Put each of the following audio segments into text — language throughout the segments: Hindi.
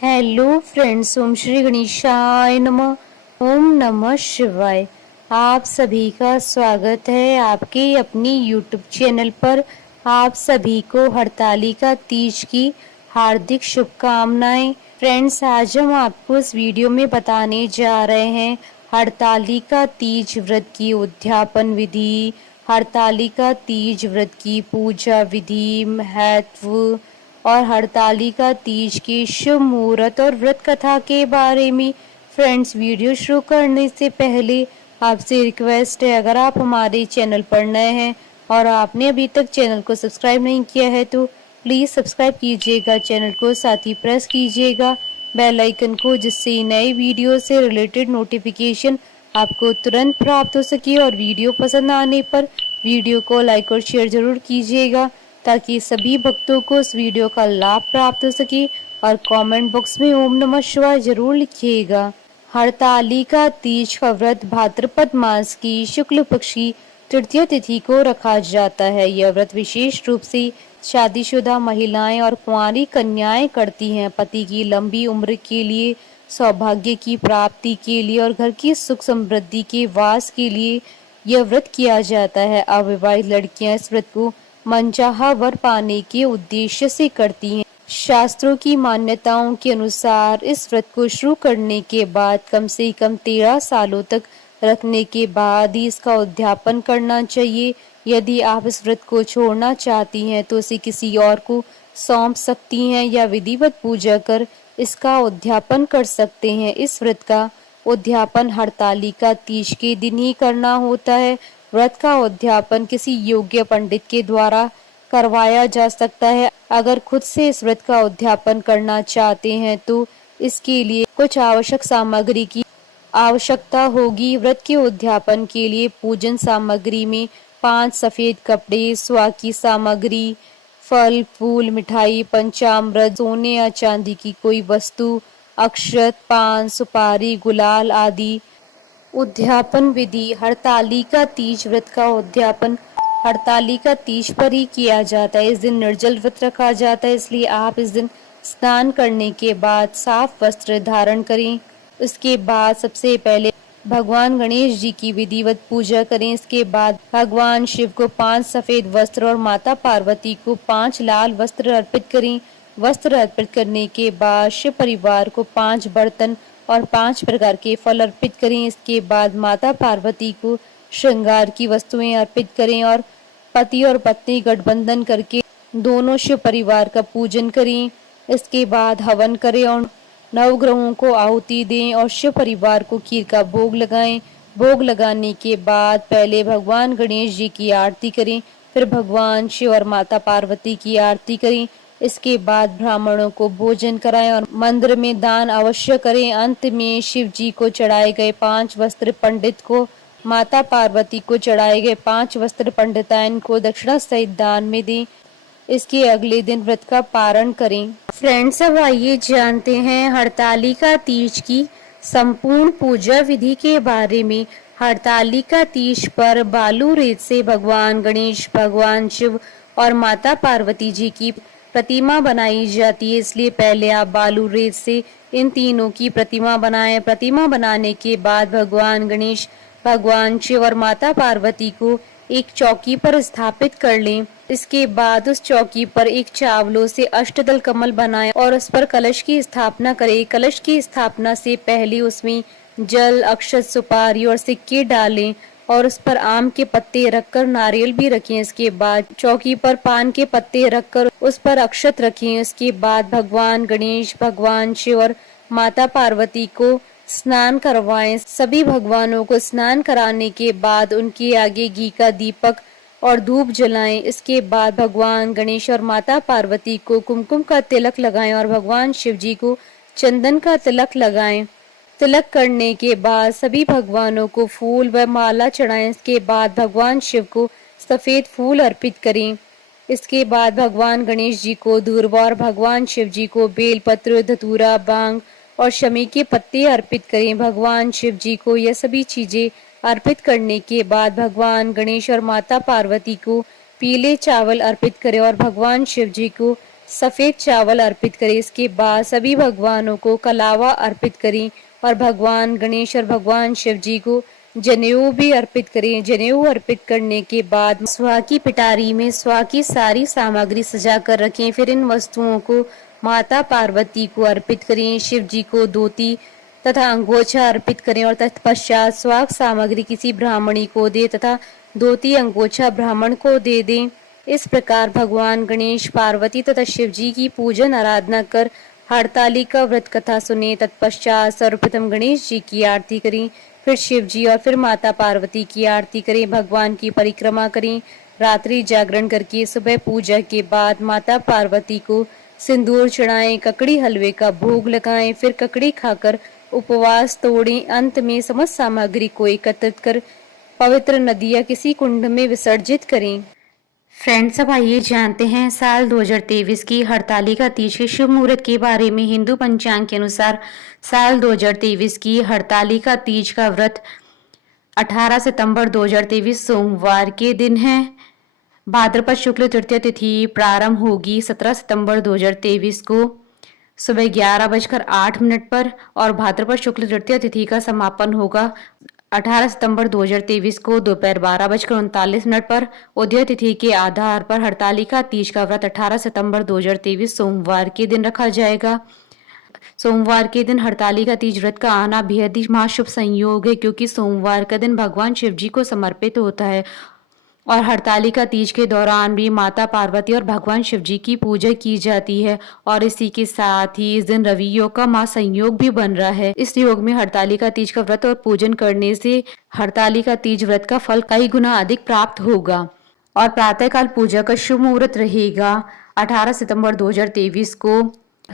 हेलो फ्रेंड्स, ओम श्री गणेशाय नमः। ओम नमः शिवाय। आप सभी का स्वागत है आपके अपनी यूट्यूब चैनल पर। आप सभी को हरतालिका तीज की हार्दिक शुभकामनाएं। फ्रेंड्स, आज हम आपको इस वीडियो में बताने जा रहे हैं हरतालिका तीज व्रत की उद्यापन विधि, हरतालिका तीज व्रत की पूजा विधि, महत्व और हरतालिका तीज की शुभ मुहूर्त और व्रत कथा के बारे में। फ्रेंड्स, वीडियो शुरू करने से पहले आपसे रिक्वेस्ट है, अगर आप हमारे चैनल पर नए हैं और आपने अभी तक चैनल को सब्सक्राइब नहीं किया है तो प्लीज़ सब्सक्राइब कीजिएगा चैनल को, साथ ही प्रेस कीजिएगा बेल आइकन को, जिससे नए वीडियो से रिलेटेड नोटिफिकेशन आपको तुरंत प्राप्त हो सके। और वीडियो पसंद आने पर वीडियो को लाइक और शेयर जरूर कीजिएगा ताकि सभी भक्तों को इस वीडियो का लाभ प्राप्त हो सके। और कमेंट बॉक्स में ओम नमः शिवाय जरूर लिखिएगा। हरतालिका तीज का व्रत भाद्रपद मास की शुक्ल पक्ष की तृतीय तिथि को रखा जाता है। यह व्रत विशेष रूप से शादीशुदा महिलाएं और कुंवारी कन्याएं करती हैं। पति की लंबी उम्र के लिए, सौभाग्य की प्राप्ति के लिए और घर की सुख समृद्धि के वास के लिए यह व्रत किया जाता है। अविवाहित लड़कियां इस व्रत को मनचाहा वर पाने के उद्देश्य से करती हैं। शास्त्रों की मान्यताओं के अनुसार इस व्रत को शुरू करने के बाद कम से कम 13 सालों तक रखने के बाद ही इसका उद्यापन करना चाहिए। यदि आप इस व्रत को छोड़ना चाहती हैं तो इसे किसी और को सौंप सकती हैं या विधिवत पूजा कर इसका उद्यापन कर सकते हैं। इस व्रत का उद्यापन हरतालिका तीज के दिन ही करना होता है। व्रत का उद्यापन किसी योग्य पंडित के द्वारा करवाया जा सकता है। अगर खुद से इस व्रत का उद्यापन करना चाहते हैं तो इसके लिए कुछ आवश्यक सामग्री की आवश्यकता होगी। व्रत के उद्यापन के लिए पूजन सामग्री में 5 सफेद कपड़े, सुहा की सामग्री, फल फूल, मिठाई, पंचामृत, सोने या चांदी की कोई वस्तु, अक्षत, पान, सुपारी, गुलाल आदि। उद्यापन विधि। हरतालिका तीज व्रत का उद्यापन हरतालिका तीज पर ही किया जाता है। इस दिन निर्जल व्रत रखा जाता है, इसलिए आप इस दिन स्नान करने के बाद साफ वस्त्र धारण करें। इसके बाद सबसे पहले भगवान गणेश जी की विधिवत पूजा करें। इसके बाद भगवान शिव को 5 सफेद वस्त्र और माता पार्वती को 5 लाल वस्त्र अर्पित करें। वस्त्र अर्पित करने के बाद शिव परिवार को 5 बर्तन और 5 प्रकार के फल अर्पित करें। इसके बाद माता पार्वती को श्रृंगार की वस्तुएं अर्पित करें और पति और पत्नी गठबंधन करके दोनों शिव परिवार का पूजन करें। इसके बाद हवन करें और नवग्रहों को आहुति दें और शिव परिवार को खीर का भोग लगाएं। भोग लगाने के बाद पहले भगवान गणेश जी की आरती करें, फिर भगवान शिव और माता पार्वती की आरती करें। इसके बाद ब्राह्मणों को भोजन कराएं और मंदिर में दान अवश्य करें। अंत में शिव जी को चढ़ाए गए 5 वस्त्र पंडित को, माता पार्वती को चढ़ाए गए 5 वस्त्र पंडिताइन को दक्षिणा सहित दान में दें। इसके अगले दिन व्रत का पारण करें। फ्रेंड्स, अब आइए जानते हैं हरतालिका तीज की संपूर्ण पूजा विधि के बारे में। हरतालिका तीज पर बालू रेत से भगवान गणेश, भगवान शिव और माता पार्वती जी की प्रतिमा बनाई जाती है, इसलिए पहले आप बालू रेत से इन तीनों की प्रतिमा बनाएं। प्रतिमा बनाने के बाद भगवान गणेश, भगवान शिव और माता पार्वती को एक चौकी पर स्थापित कर लें। इसके बाद उस चौकी पर एक चावलों से अष्टदल कमल बनाएं और उस पर कलश की स्थापना करें। कलश की स्थापना से पहले उसमें जल, अक्षत, सुपारी और सिक्के डालें और उस पर आम के पत्ते रखकर नारियल भी रखें। इसके बाद चौकी पर पान के पत्ते रखकर उस पर अक्षत रखें। इसके बाद भगवान गणेश, भगवान शिव और माता पार्वती को स्नान करवाएं। सभी भगवानों को स्नान कराने के बाद उनके आगे घी का दीपक और धूप जलाएं। इसके बाद भगवान गणेश और माता पार्वती को कुमकुम का तिलक लगाएं और भगवान शिव जी को चंदन का तिलक लगाएं। तिलक करने के बाद सभी भगवानों को फूल व माला चढ़ाएं। इसके बाद भगवान शिव को सफेद फूल अर्पित करें। इसके बाद भगवान गणेश जी को दूर्वा और भगवान शिव जी को बेलपत्र, धतूरा, बांग और शमी के पत्ते अर्पित करें। भगवान शिव जी को यह सभी चीजें अर्पित करने के बाद भगवान गणेश और माता पार्वती को पीले चावल अर्पित करें और भगवान शिव जी को सफेद चावल अर्पित करें। इसके बाद सभी भगवानों को कलावा अर्पित करें और भगवान गणेश और भगवान शिव जी को जनेऊ भी अर्पित करें। जनेऊ अर्पित करने के बाद स्वाहा की पिटारी में स्वाहा की सारी सामग्री सजा कर रखें। फिर इन वस्तुओं को माता पार्वती को अर्पित करें। शिव जी को धोती तथा अंगोछा अर्पित करें और तत्पश्चात स्वाहा सामग्री किसी ब्राह्मणी को दे तथा धोती अंगोछा ब्राह्मण को दे दें। इस प्रकार भगवान गणेश, पार्वती तथा शिव जी की पूजन आराधना कर हरतालिका व्रत कथा सुने। तत्पश्चात सर्वप्रथम गणेश जी की आरती करें, फिर शिव जी और फिर माता पार्वती की आरती करें। भगवान की परिक्रमा करें। रात्रि जागरण करके सुबह पूजा के बाद माता पार्वती को सिंदूर चढ़ाएं, ककड़ी हलवे का भोग लगाएं, फिर ककड़ी खाकर उपवास तोड़ें। अंत में समस्त सामग्री को एकत्रित कर पवित्र नदी या किसी कुंड में विसर्जित करें। फ्रेंड्स, अब आइए जानते हैं साल 2023 की हरतालिका तीज के शुभ मुहूर्त के बारे में। हिंदू पंचांग के अनुसार साल 2023 की हरतालिका तीज का व्रत 18 सितंबर 2023 सोमवार के दिन है। भाद्रपद शुक्ल तृतीय तिथि प्रारंभ होगी 17 सितंबर 2023 को सुबह 11:08 पर और भाद्रपद शुक्ल तृतीय तिथि का समापन होगा 18 सितंबर 2023 को दोपहर 12:39 पर। उदय तिथि के आधार पर हरतालिका तीज का व्रत 18 सितंबर 2023 सोमवार के दिन रखा जाएगा। सोमवार के दिन हरतालिका तीज व्रत का आना बेहद ही महाशुभ संयोग है, क्योंकि सोमवार का दिन भगवान शिव जी को समर्पित होता है और हरतालिका तीज के दौरान भी माता पार्वती और भगवान शिव जी की पूजा की जाती है। और इसी के साथ ही इस दिन रवि योग का महासंयोग भी बन रहा है। इस योग में हरतालिका तीज का व्रत और पूजन करने से हरतालिका तीज व्रत का फल कई गुना अधिक प्राप्त होगा। और प्रातःकाल पूजा का शुभ मुहूर्त रहेगा 18 सितंबर 2023 को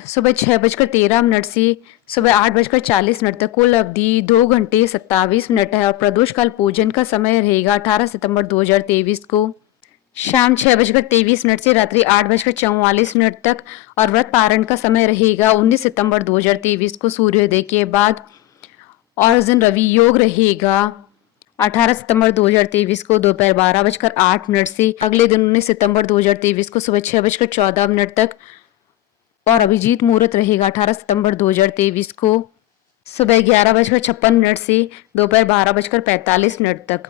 सुबह 6:13 से सुबह 8:40 तक। कुल अवधि 2 घंटे 27 मिनट है और प्रदोष काल पूजन का समय रहेगा 18 सितंबर 2023 को शाम 6:23 से रात्रि 8:44 तक। और व्रत पारण का समय रहेगा 19 सितंबर 2023 को सूर्योदय के बाद। और उस दिन रवि योग रहेगा 18 सितंबर 2023 को दोपहर 12:08 से अगले दिन 19 सितंबर 2023 को सुबह 6:14 तक। और अभिजीत मुहूर्त रहेगा 18 सितंबर 2023 को सुबह 11:56 से दोपहर 12:45 तक।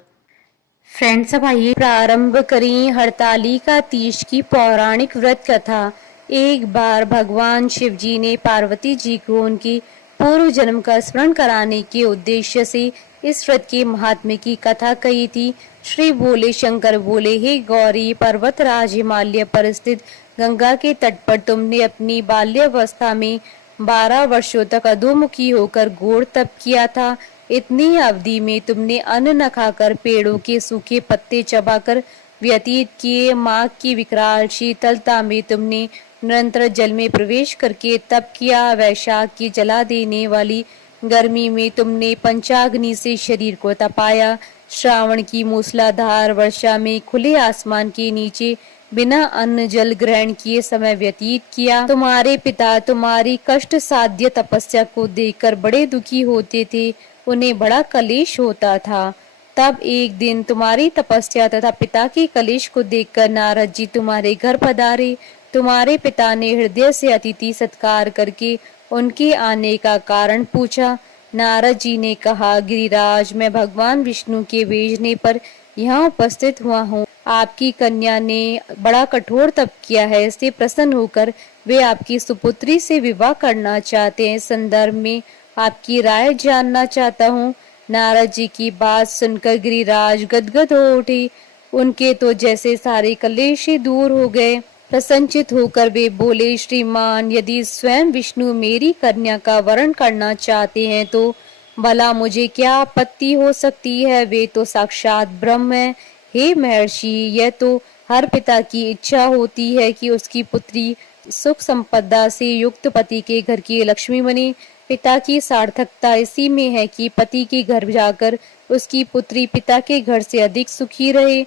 फ्रेंड्स, अब आइए प्रारंभ करें हरतालिका तीज की पौराणिक व्रत कथा। एक बार भगवान शिव जी ने पार्वती जी को उनकी पूर्व जन्म का स्मरण कराने के उद्देश्य से इस व्रत के महात्म्य की कथा कही थी। श्री भोले शंकर बोले, हे गौरी, पर्वतराज हिमालय पर स्थित गंगा के तट पर तुमने अपनी बाल्यावस्था में 12 वर्षों तक अधोमुखी होकर घोर तप किया था। इतनी अवधि में तुमने अन्न न खाकर पेड़ों के सूखे पत्ते चबाकर व्यतीत किए। माघ की विकराल शीतलता में तुमने निरंतर जल में प्रवेश करके तप किया। वैशाख की जला देने वाली गर्मी में तुमने पंचाग्नि से शरीर को तपाया। श्रावण की मूसलाधार वर्षा में खुले आसमान के नीचे बिना अन्न जल ग्रहण किए समय व्यतीत किया। तुम्हारे पिता तुम्हारी कष्ट साध्य तपस्या को देखकर बड़े दुखी होते थे, उन्हें बड़ा कलेश होता था। तब एक दिन तुम्हारी तपस्या तथा पिता की कलेश को देखकर नारद जी तुम्हारे घर पधारे। तुम्हारे पिता ने हृदय से अतिथि सत्कार करके उनके आने का कारण पूछा। नारद जी ने कहा, गिरिराज, मैं भगवान विष्णु के भेजने पर यहाँ उपस्थित हुआ हूँ। आपकी कन्या ने बड़ा कठोर तप किया है, इससे प्रसन्न होकर वे आपकी सुपुत्री से विवाह करना चाहते हैं। संदर्भ में आपकी राय जानना चाहता हूँ। नारद जी की बात सुनकर गिरिराज गदगद हो उठे। उनके तो जैसे सारे कलेश ही दूर हो गए। प्रसन्नचित होकर वे बोले, श्रीमान, यदि स्वयं विष्णु मेरी कन्या का वरण करना चाहते हैं तो भला मुझे क्या आपत्ति हो सकती है। वे तो साक्षात ब्रह्म है। हे महर्षि, यह तो हर पिता की इच्छा होती है कि उसकी पुत्री सुख संपदा से युक्त पति के घर की लक्ष्मी बने। पिता की सार्थकता इसी में है कि पति के घर जाकर उसकी पुत्री पिता के घर से अधिक सुखी रहे।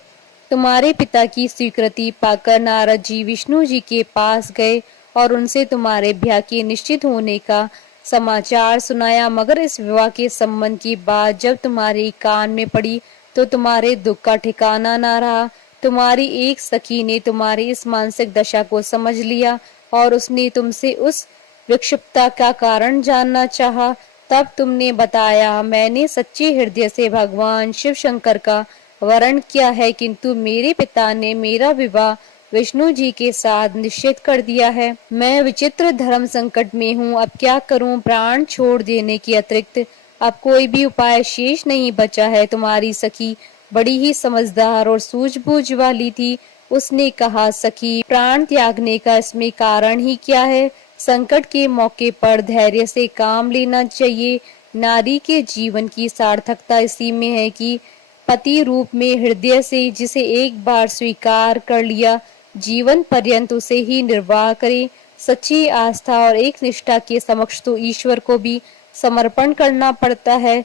तुम्हारे पिता की स्वीकृति पाकर नारद जी विष्णु जी के पास गए और उनसे तुम्हारे ब्याह के निश्चित होने का समाचार सुनाया। मगर इस विवाह के संबंध की बात जब तुम्हारे कान में पड़ी तो तुम्हारे दुख का ठिकाना ना रहा। तुम्हारी एक सखी ने तुम्हारी इस मानसिक दशा को समझ लिया और उसने तुमसे उस विक्षिप्तता का कारण जानना चाहा। तब तुमने बताया, मैंने सच्चे हृदय से भगवान शिव शंकर का वरण किया है, किंतु मेरे पिता ने मेरा विवाह विष्णु जी के साथ निश्चित कर दिया है। मैं विचित्र धर्म संकट में हूँ, अब क्या करूँ? प्राण छोड़ देने के अतिरिक्त अब कोई भी उपाय शेष नहीं बचा है। तुम्हारी सखी बड़ी ही समझदार और सूझबूझ वाली थी। उसने कहा, सखी, प्राण त्यागने का इसमें कारण ही क्या है? संकट के मौके पर धैर्य से काम लेना चाहिए। नारी के जीवन की सार्थकता इसी में है कि पति रूप में हृदय से जिसे एक बार स्वीकार कर लिया, जीवन पर्यंत उसे ही निर्वाह करे। सच्ची आस्था और एक निष्ठा के समक्ष तो ईश्वर को भी समर्पण करना पड़ता है।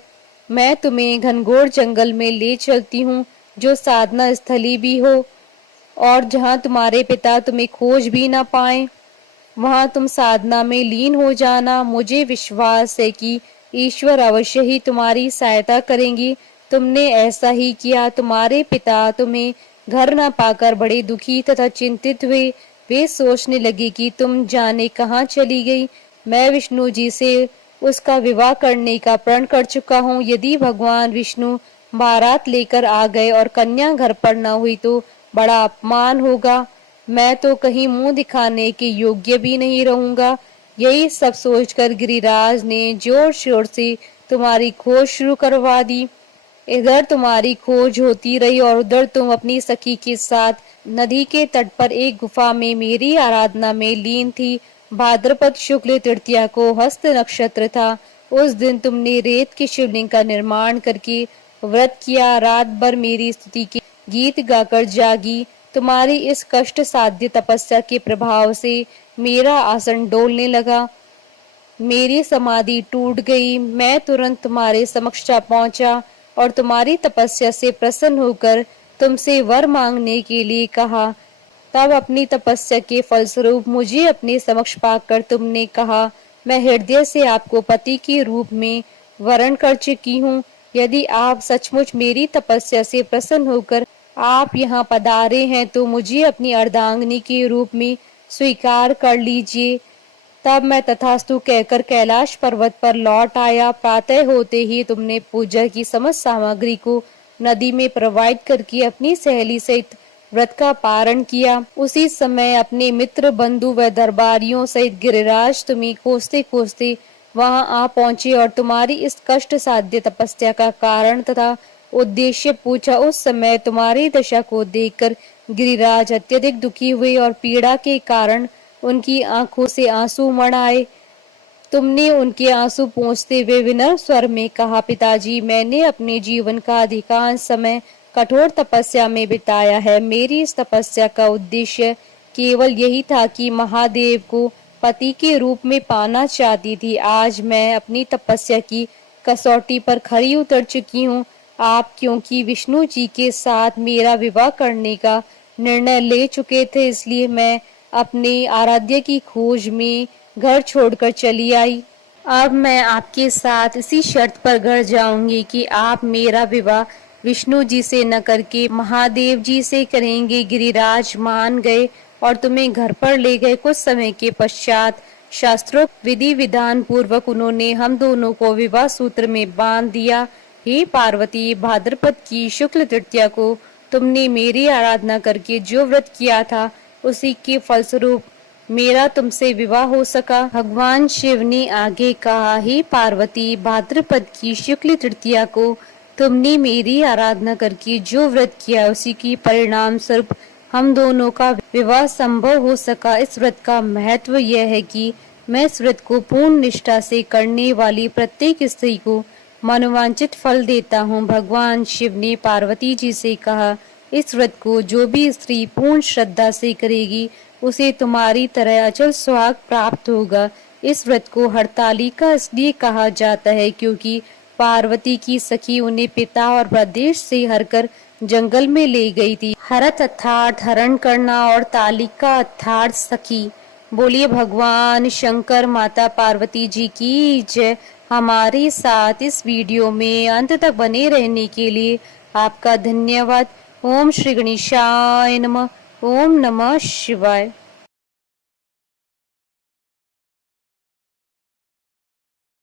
मैं तुम्हें घनघोर जंगल में ले चलती हूँ, जो साधना स्थली भी हो, और जहाँ तुम्हारे पिता तुम्हें खोज भी ना पाए, वहां तुम साधना में लीन हो जाना। मुझे विश्वास है कि ईश्वर अवश्य ही तुम्हारी सहायता करेंगी। तुमने ऐसा ही किया। तुम्हारे पिता तुम्हें घर न पाकर बड़े दुखी तथा चिंतित हुए। वे सोचने लगे कि तुम जाने कहाँ चली गई। मैं विष्णु जी से उसका विवाह करने का प्रण कर चुका हूँ। यदि भगवान विष्णु बारात लेकर आ गए और कन्या घर पर न हुई तो बड़ा अपमान होगा। मैं तो कहीं मुंह दिखाने के योग्य भी नहीं रहूंगा। यही सब सोचकर गिरिराज ने जोर शोर से तुम्हारी खोज शुरू करवा दी। इधर तुम्हारी खोज होती रही और उधर तुम अपनी सखी के साथ नदी के तट पर एक गुफा में मेरी आराधना में लीन थी। भाद्रपद शुक्ल तृतीया को हस्त नक्षत्र था। उस दिन तुमने रेत के शिवलिंग का निर्माण करके व्रत किया। रात भर मेरी स्तुति के गीत गाकर जागी। तुम्हारी इस कष्ट साध्य तपस्या के प्रभाव से मेरा आसन डोलने लगा। मेरी समाधि टूट गई। मैं तुरंत तुम्हारे समक्ष जा पहुंचा और तुम्हारी तपस्या से प्रसन्न होकर तुमसे वर मांगने के लिए कहा। तब अपनी तपस्या के फलस्वरूप मुझे अपने समक्ष पाकर तुमने कहा, मैं हृदय से आपको पति के रूप में वरण कर चुकी हूँ। यदि आप सचमुच मेरी तपस्या से प्रसन्न होकर आप यहाँ पधारे हैं तो मुझे अपनी अर्धांगिनी के रूप में स्वीकार कर लीजिए। तब मैं तथास्तु कहकर कैलाश पर्वत पर लौट आया। प्रातः होते ही तुमने पूजा की समस्त सामग्री को नदी में प्रवाहित करके अपनी सहेली सहित व्रत का पारण किया। उसी समय अपने मित्र बंधु व दरबारियों सहित गिरिराज तुम्हें खोजते खोजते वहां आ पहुंचे और तुम्हारी इस कष्ट साध्य तपस्या का कारण तथा उद्देश्य पूछा। उस समय तुम्हारी दशा को देखकर गिरिराज अत्यधिक दुखी हुए और पीड़ा के कारण उनकी आंखों से आंसू मड़ आए। तुमने उनके आंसू पोंछते हुए विनम्र स्वर में कहा, पिताजी, मैंने अपने जीवन का अधिकांश समय कठोर तपस्या में बिताया है। मेरी इस तपस्या का उद्देश्य केवल यही था कि महादेव को पति के रूप में पाना चाहती थी। आज मैं अपनी तपस्या की कसौटी पर खरी उतर चुकी हूँ। आप क्योंकि विष्णु जी के साथ मेरा विवाह करने का निर्णय ले चुके थे, इसलिए मैं अपने आराध्य की खोज में घर छोड़कर चली आई। अब मैं आपके साथ इसी शर्त पर घर जाऊंगी कि आप मेरा विवाह विष्णु जी से न करके महादेव जी से करेंगे। गिरिराज मान गए और तुम्हें घर पर ले गए। कुछ समय के पश्चात शास्त्रोक्त विधि विधान पूर्वक उन्होंने हम दोनों को विवाह सूत्र में बांध दिया। हे पार्वती, भाद्रपद की शुक्ल तृतीया को तुमने मेरी आराधना करके जो व्रत किया था उसी के फलस्वरूप मेरा तुमसे विवाह हो सका। भगवान शिव ने आगे कहा, हे पार्वती, भाद्रपद की शुक्ल तृतीया को तुमने मेरी आराधना करके जो व्रत किया उसी की परिणाम स्वरूप हम दोनों का विवाह संभव हो सका। इस व्रत का महत्व यह है कि मैं इस व्रत को पूर्ण निष्ठा से करने वाली प्रत्येक स्त्री को मनोवांछित फल देता हूँ। भगवान शिव ने पार्वती जी से कहा, इस व्रत को जो भी स्त्री पूर्ण श्रद्धा से करेगी उसे तुम्हारी तरह अचल सुहाग प्राप्त होगा। इस व्रत को हरतालिका इसलिए कहा जाता है क्योंकि पार्वती की सखी उन्हें पिता और प्रदेश से हरकर जंगल में ले गई थी। हरत अर्थात हरण करना और तालिका अर्थात सखी। बोलिए भगवान शंकर माता पार्वती जी की जय। हमारे साथ इस वीडियो में अंत तक बने रहने के लिए आपका धन्यवाद। ओम श्री गणेशाय नमः। ओम नमः शिवाय।